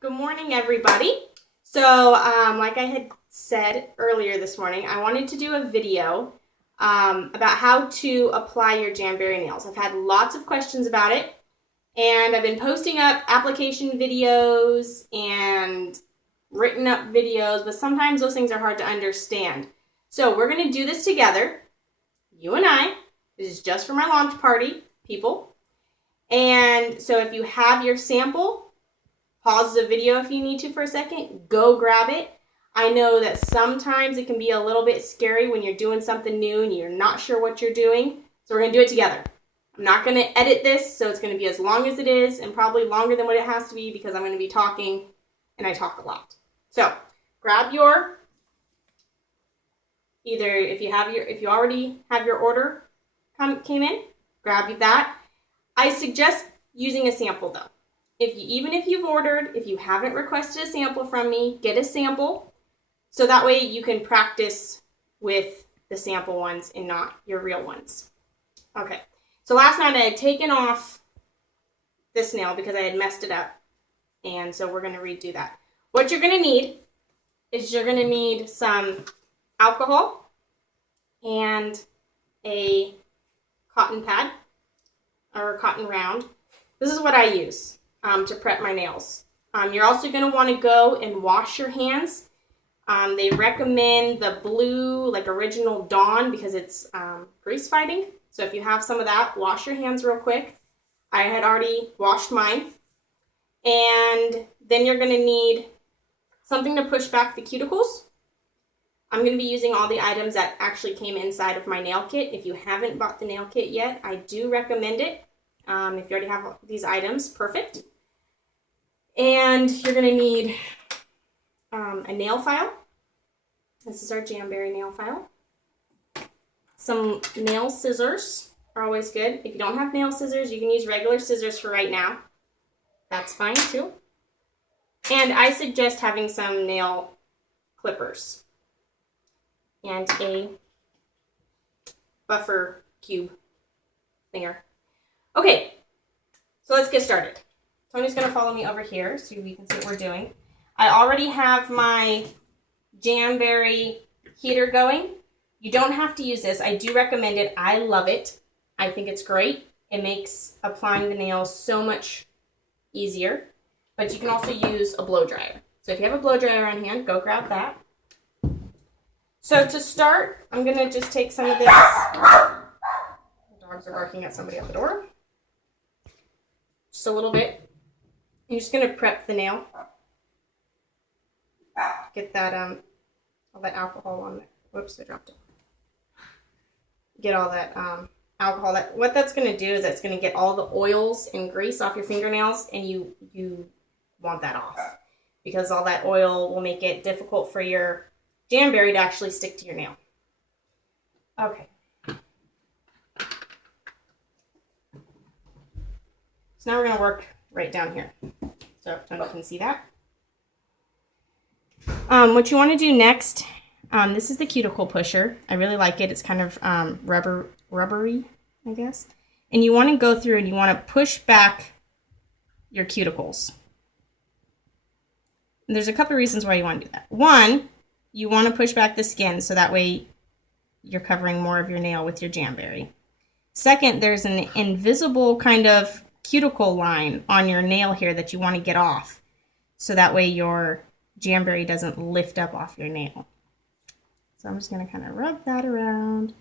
Good morning, everybody. So, like I had said earlier this morning, I wanted to do a video about how to apply your Jamberry nails. I've had lots of questions about it, and I've been posting up application videos and written up videos, but sometimes those things are hard to understand. So we're going to do this together, you and I. This is just for my launch party, people. And so if you have your sample, pause the video if you need to for a second. Go grab it. I know that sometimes it can be a little bit scary when you're doing something new and you're not sure what you're doing. So we're going to do it together. I'm not going to edit this, so it's going to be as long as it is and probably longer than what it has to be because I'm going to be talking and I talk a lot. So grab your, either if you already have your order came in, grab that. I suggest using a sample though. Even if you've ordered, if you haven't requested a sample from me, get a sample so that way you can practice with the sample ones and not your real ones. Okay, so last night I had taken off this nail because I had messed it up, and so we're going to redo that. What you're going to need is you're going to need some alcohol and a cotton pad or a cotton round. This is what I use to prep my nails. You're also going to want to go and wash your hands. They recommend the blue, like Original Dawn, because it's grease fighting. So if you have some of that, wash your hands real quick. I had already washed mine. And then you're going to need something to push back the cuticles. I'm going to be using all the items that actually came inside of my nail kit. If you haven't bought the nail kit yet, I do recommend it. If you already have these items, perfect. And you're going to need a nail file. This is our Jamberry nail file. Some nail scissors are always good. If you don't have nail scissors, you can use regular scissors for right now. That's fine too. And I suggest having some nail clippers and a buffer cube thinger. Okay, so let's get started. Tony's going to follow me over here so we can see what we're doing. I already have my Jamberry heater going. You don't have to use this. I do recommend it. I love it. I think it's great. It makes applying the nails so much easier. But you can also use a blow dryer. So if you have a blow dryer on hand, go grab that. So to start, I'm going to just take some of this. The dogs are barking at somebody at the door. Just a little bit. You're just going to prep the nail. Get that all that alcohol on there. Whoops, I dropped it. Get all that alcohol. What that's going to do is that's going to get all the oils and grease off your fingernails, and you want that off because all that oil will make it difficult for your Jamberry to actually stick to your nail. Okay. So now we're going to work right down here. So if Tony can see that. What you want to do next, this is the cuticle pusher. I really like it. It's kind of rubbery, I guess. And you want to go through and you want to push back your cuticles. And there's a couple of reasons why you want to do that. One, you want to push back the skin so that way you're covering more of your nail with your Jamberry. Second, there's an invisible kind of cuticle line on your nail here that you want to get off so that way your Jamberry doesn't lift up off your nail. So I'm just going to kind of rub that around,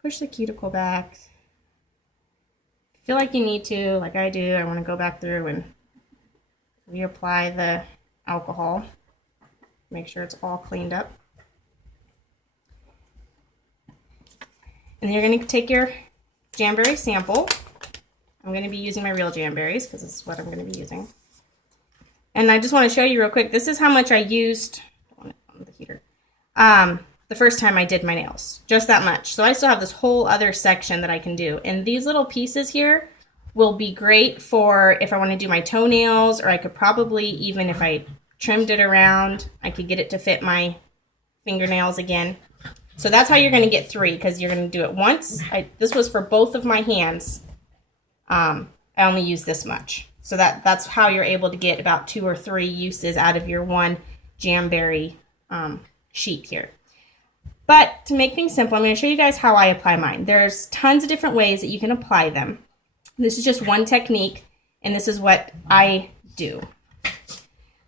push the cuticle back. If you feel like you need to, like I do, I want to go back through and reapply the alcohol. Make sure it's all cleaned up. And then you're going to take your Jamberry sample. I'm going to be using my real Jamberries because this is what I'm going to be using. And I just want to show you real quick. This is how much I used on the heater the first time I did my nails. Just that much. So I still have this whole other section that I can do. And these little pieces here will be great for if I want to do my toenails, or I could probably, even if I trimmed it around, I could get it to fit my fingernails again. So that's how you're going to get 3, because you're going to do it once. This was for both of my hands. I only used this much. So that's how you're able to get about 2 or 3 uses out of your one Jamberry sheet here. But to make things simple, I'm going to show you guys how I apply mine. There's tons of different ways that you can apply them. This is just one technique, and this is what I do.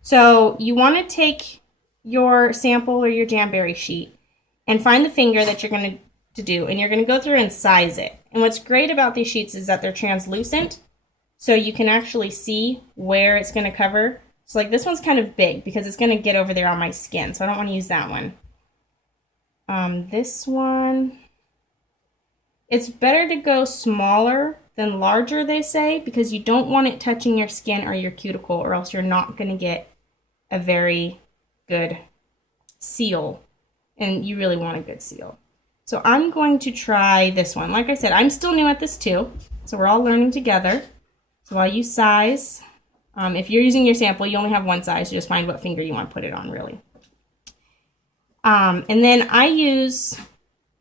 So you want to take your sample or your Jamberry sheet and find the finger that you're going to do, and you're going to go through and size it. And what's great about these sheets is that they're translucent, so you can actually see where it's going to cover. So like this one's kind of big because it's going to get over there on my skin, so I don't want to use that one. This one, it's better to go smaller than larger, they say, because you don't want it touching your skin or your cuticle, or else you're not going to get a very good seal, and you really want a good seal. So I'm going to try this one. Like I said, I'm still new at this too, so we're all learning together. So while you size, if you're using your sample, you only have one size, so just find what finger you want to put it on, really. And then I use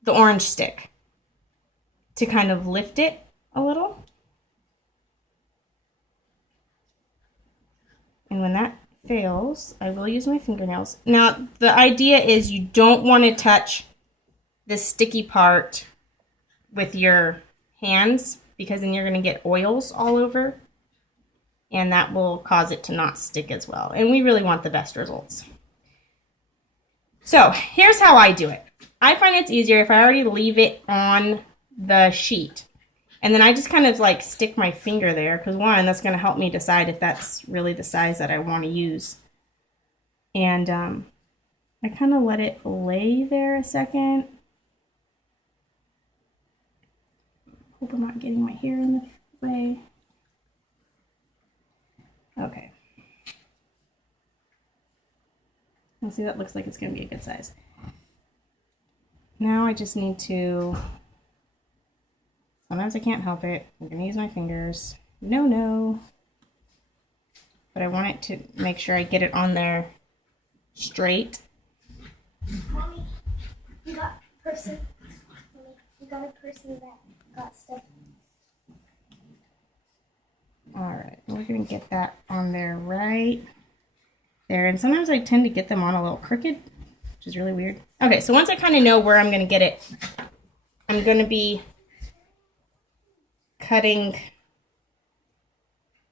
the orange stick to kind of lift it a little. And when that fails, I will use my fingernails. Now, the idea is you don't want to touch this sticky part with your hands, because then you're going to get oils all over, and that will cause it to not stick as well. And we really want the best results. So here's how I do it. I find it's easier if I already leave it on the sheet. And then I just kind of like stick my finger there, because one, that's going to help me decide if that's really the size that I want to use. And I kind of let it lay there a second. Hope I'm not getting my hair in the way. Okay. I'll see, that looks like it's going to be a good size. Now I just need to, sometimes I can't help it. I'm going to use my fingers. No. But I want it to make sure I get it on there straight. Mommy, you got a person. You got a person that got stuff. Alright, we're going to get that on there right there. And sometimes I tend to get them on a little crooked, which is really weird. Okay, so once I kind of know where I'm going to get it, I'm going to be cutting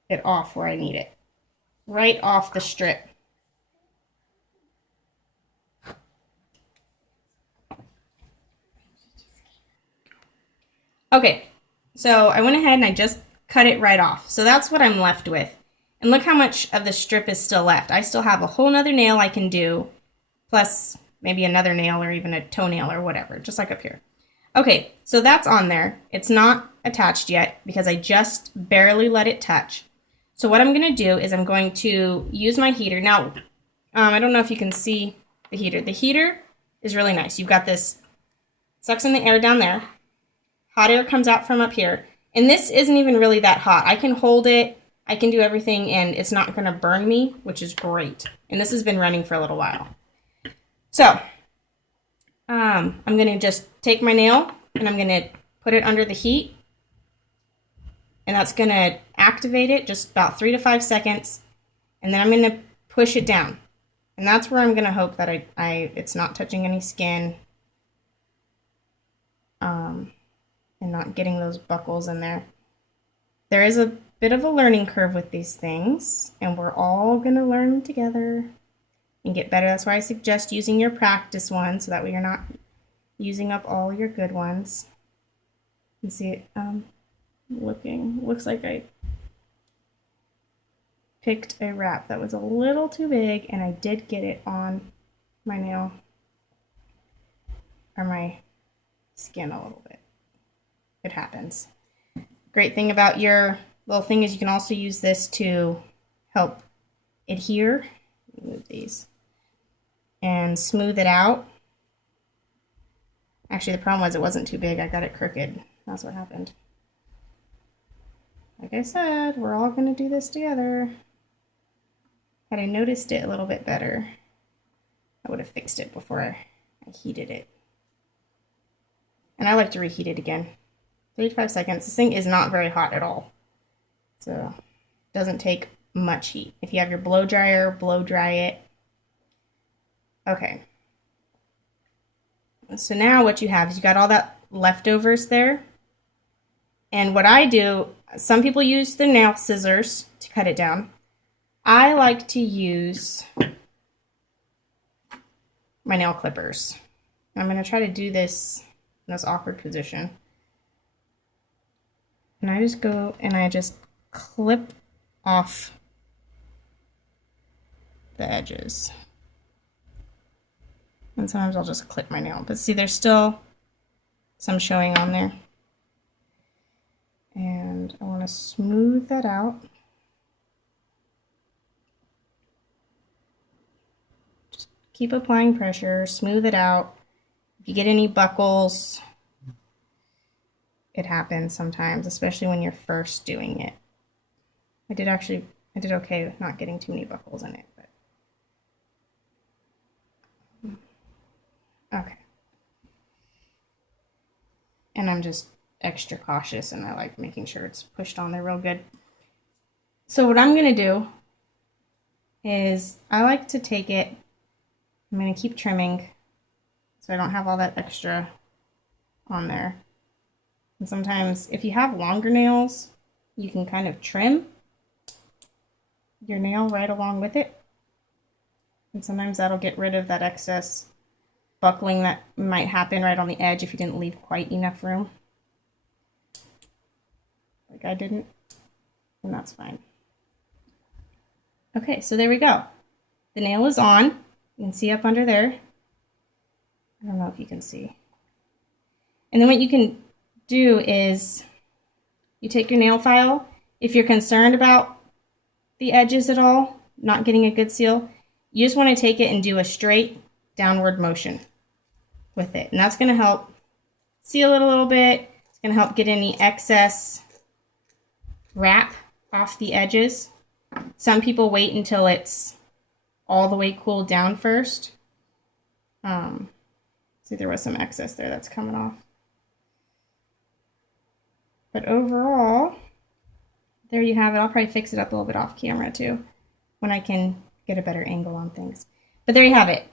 it off where I need it. Right off the strip. Okay, so I went ahead and I just cut it right off. So that's what I'm left with. And look how much of the strip is still left. I still have a whole nother nail I can do, plus maybe another nail or even a toenail or whatever, just like up here. Okay, so that's on there. It's not attached yet because I just barely let it touch. So what I'm going to do is I'm going to use my heater. Now, I don't know if you can see the heater. The heater is really nice. You've got this, sucks in the air down there. Hot air comes out from up here. And this isn't even really that hot. I can hold it, I can do everything, and it's not going to burn me, which is great. And this has been running for a little while. So, I'm going to just take my nail, and I'm going to put it under the heat. And that's going to activate it just about 3 to 5 seconds. And then I'm going to push it down. And that's where I'm going to hope that it's not touching any skin. And not getting those buckles in there. There is a bit of a learning curve with these things, and we're all going to learn them and get better. That's why I suggest using your practice ones, so that way you're not using up all your good ones. You see it looks like I picked a wrap that was a little too big, and I did get it on my nail or my skin a little bit. It happens. Great thing about your little thing is you can also use this to help adhere. Move these and smooth it out. Actually, the problem was it wasn't too big. I got it crooked. That's what happened. Like I said, we're all going to do this together. Had I noticed it a little bit better, I would have fixed it before I heated it. And I like to reheat it again. 3 to 5 seconds. This thing is not very hot at all. So Doesn't take much heat. If you have your blow dryer, blow dry it. Okay. So now what you have is you got all that leftovers there. And what I do, some people use the nail scissors to cut it down. I like to use my nail clippers. I'm going to try to do this in this awkward position. And I just go and I just clip off the edges. And sometimes I'll just clip my nail. But see, there's still some showing on there. And I want to smooth that out. Just keep applying pressure, smooth it out. If you get any buckles, it happens sometimes, especially when you're first doing it. I did okay with not getting too many buckles in it, but okay. And I'm just extra cautious, and I like making sure it's pushed on there real good. So what I'm gonna do is I like to take it, I'm gonna keep trimming so I don't have all that extra on there. And sometimes if you have longer nails, you can kind of trim your nail right along with it. And sometimes that'll get rid of that excess buckling that might happen right on the edge if you didn't leave quite enough room. Like I didn't, and that's fine. Okay, so there we go. The nail is on. You can see up under there. I don't know if you can see. And then what you can do is you take your nail file. If you're concerned about the edges at all, not getting a good seal, you just want to take it and do a straight downward motion with it. And that's going to help seal it a little bit. It's going to help get any excess wrap off the edges. Some people wait until it's all the way cooled down first. See, there was some excess there that's coming off. But overall, there you have it. I'll probably fix it up a little bit off camera too when I can get a better angle on things. But there you have it.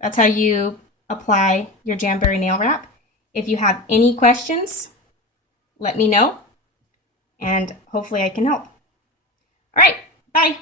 That's how you apply your Jamberry nail wrap. If you have any questions, let me know, and hopefully I can help. All right, bye.